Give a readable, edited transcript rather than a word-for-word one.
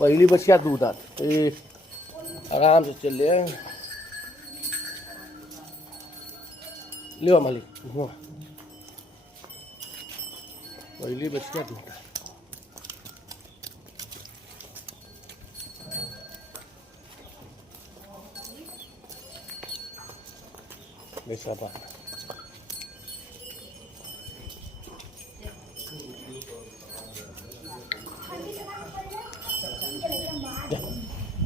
पहिली बछिया दूधात आराम से चल ले मालिक घुमा पहिली बछिया दूधात बेचा